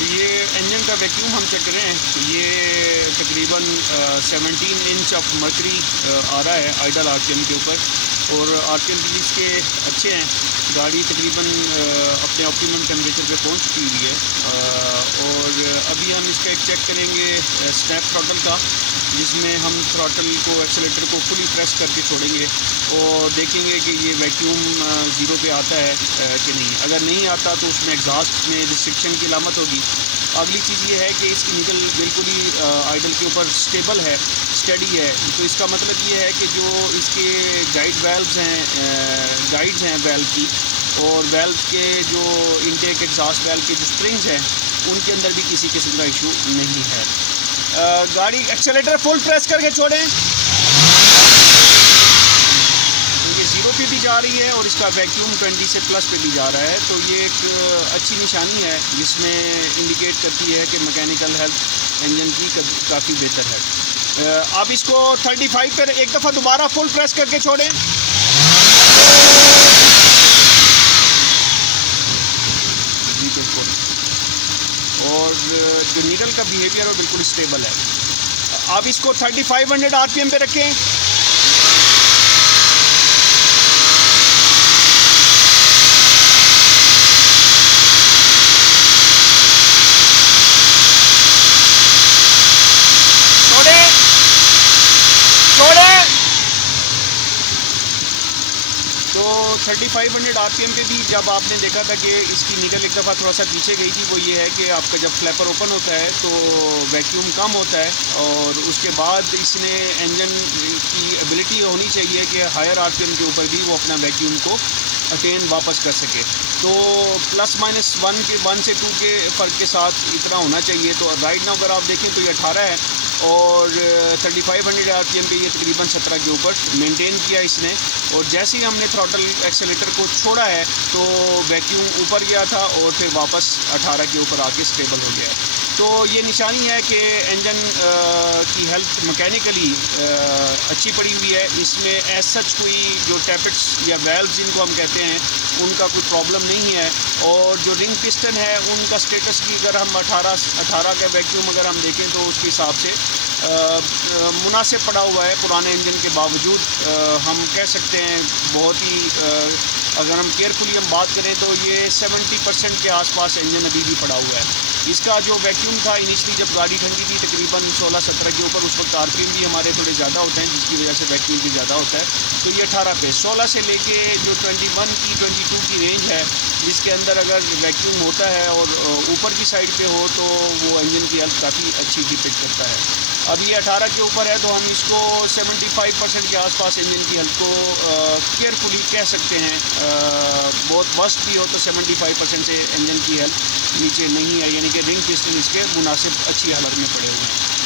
ये इंजन का वैक्यूम हम चेक करें, ये तकरीबन 17 इंच ऑफ मर्करी आ रहा है आइडल आरपीएम के ऊपर, और आरपीएम भी इसके अच्छे हैं। गाड़ी तकरीबन अपने ऑप्टिमम टेम्परेचर पे पहुंच चुकी हुई है। और अभी हम इसका एक चेक करेंगे स्नैप थ्रॉटल का, जिसमें हम थ्रॉटल को एक्सेलेरेटर को फुली प्रेस करके छोड़ेंगे और देखेंगे कि ये वैक्यूम ज़ीरो पे आता है कि नहीं। अगर नहीं आता तो उसमें एग्जॉस्ट में रिस्ट्रिक्शन की अलामत होगी। अगली चीज़ ये है कि इसकी निकल बिल्कुल ही आइडल के ऊपर स्टेबल है, स्टडी है। तो इसका मतलब ये है कि जो इसके गाइड वेल्व्स हैं, गाइड्स हैं वेल्व की, और वेल्व के जो इनटेक एग्जॉस्ट वेल्व के जो स्प्रिंग्स हैं, उनके अंदर भी किसी किस्म का इशू नहीं है। गाड़ी एक्सेलेरेटर फुल प्रेस करके छोड़ें, क्योंकि ज़ीरो पे भी जा रही है और इसका वैक्यूम 20 से प्लस पे भी जा रहा है। तो ये एक अच्छी निशानी है जिसमें इंडिकेट करती है कि मैकेनिकल हेल्थ इंजन की काफ़ी बेहतर है। आप इसको 35 पर एक दफ़ा दोबारा फुल प्रेस करके छोड़ें। और जो नीडल का बिहेवियर है बिल्कुल स्टेबल है। आप इसको 3500 आरपीएम पे रखें। छोड़े छोड़े। तो 3500 आरपीएम पे भी जब आपने देखा था कि इसकी निकल एक दफ़ा थोड़ा सा पीछे गई थी, वो ये है कि आपका जब फ्लैपर ओपन होता है तो वैक्यूम कम होता है, और उसके बाद इसने इंजन की एबिलिटी होनी चाहिए कि हायर आरपीएम के ऊपर भी वो अपना वैक्यूम को अटेन वापस कर सके। तो +-1 से 2 के फ़र्क के साथ इतना होना चाहिए। तो राइट नाउ अगर आप देखें तो ये 18 है, और 3500 आरपीएम पे ये तकरीबन 17 के ऊपर मेंटेन किया इसने। और जैसे ही हमने थ्रॉटल एक्सेलेरेटर को छोड़ा है तो वैक्यूम ऊपर गया था और फिर वापस 18 के ऊपर आके स्टेबल हो गया है। तो ये निशानी है कि इंजन की हेल्थ मैकेनिकली अच्छी पड़ी हुई है। इसमें एज सच कोई जो टैपेट्स या वेल्व्स जिनको हम कहते हैं उनका कोई प्रॉब्लम नहीं है। और जो रिंग पिस्टन है उनका स्टेटस की अगर हम 18 का वैक्यूम अगर हम देखें तो उसके हिसाब से मुनासिब पड़ा हुआ है। पुराने इंजन के बावजूद हम कह सकते हैं बहुत ही अगर हम केयरफुली हम बात करें तो ये 70% के आसपास इंजन अभी भी पड़ा हुआ है। इसका जो वैक्यूम था इनिशली जब गाड़ी ठंडी थी तकरीबन 16-17 के ऊपर, उस वक्त आरपीएम भी हमारे थोड़े ज़्यादा होते हैं जिसकी वजह से वैक्यूम भी ज़्यादा होता है। तो ये 18 पे 16 से लेके जो 21 की 22 की रेंज है, जिसके अंदर अगर वैक्यूम होता है और ऊपर की साइड पे हो तो वो इंजन की हेल्थ काफ़ी अच्छी डिपेक्ट करता है। अब ये 18 के ऊपर है तो हम इसको 75% के आसपास इंजन की हेल्थ को केयरफुली कह सकते हैं। बहुत वर्स्ट भी हो तो 75% से इंजन की हेल्थ नीचे नहीं है, यानी कि रिंग पिस्टन इसके मुनासिब अच्छी हालत में पड़े हुए हैं।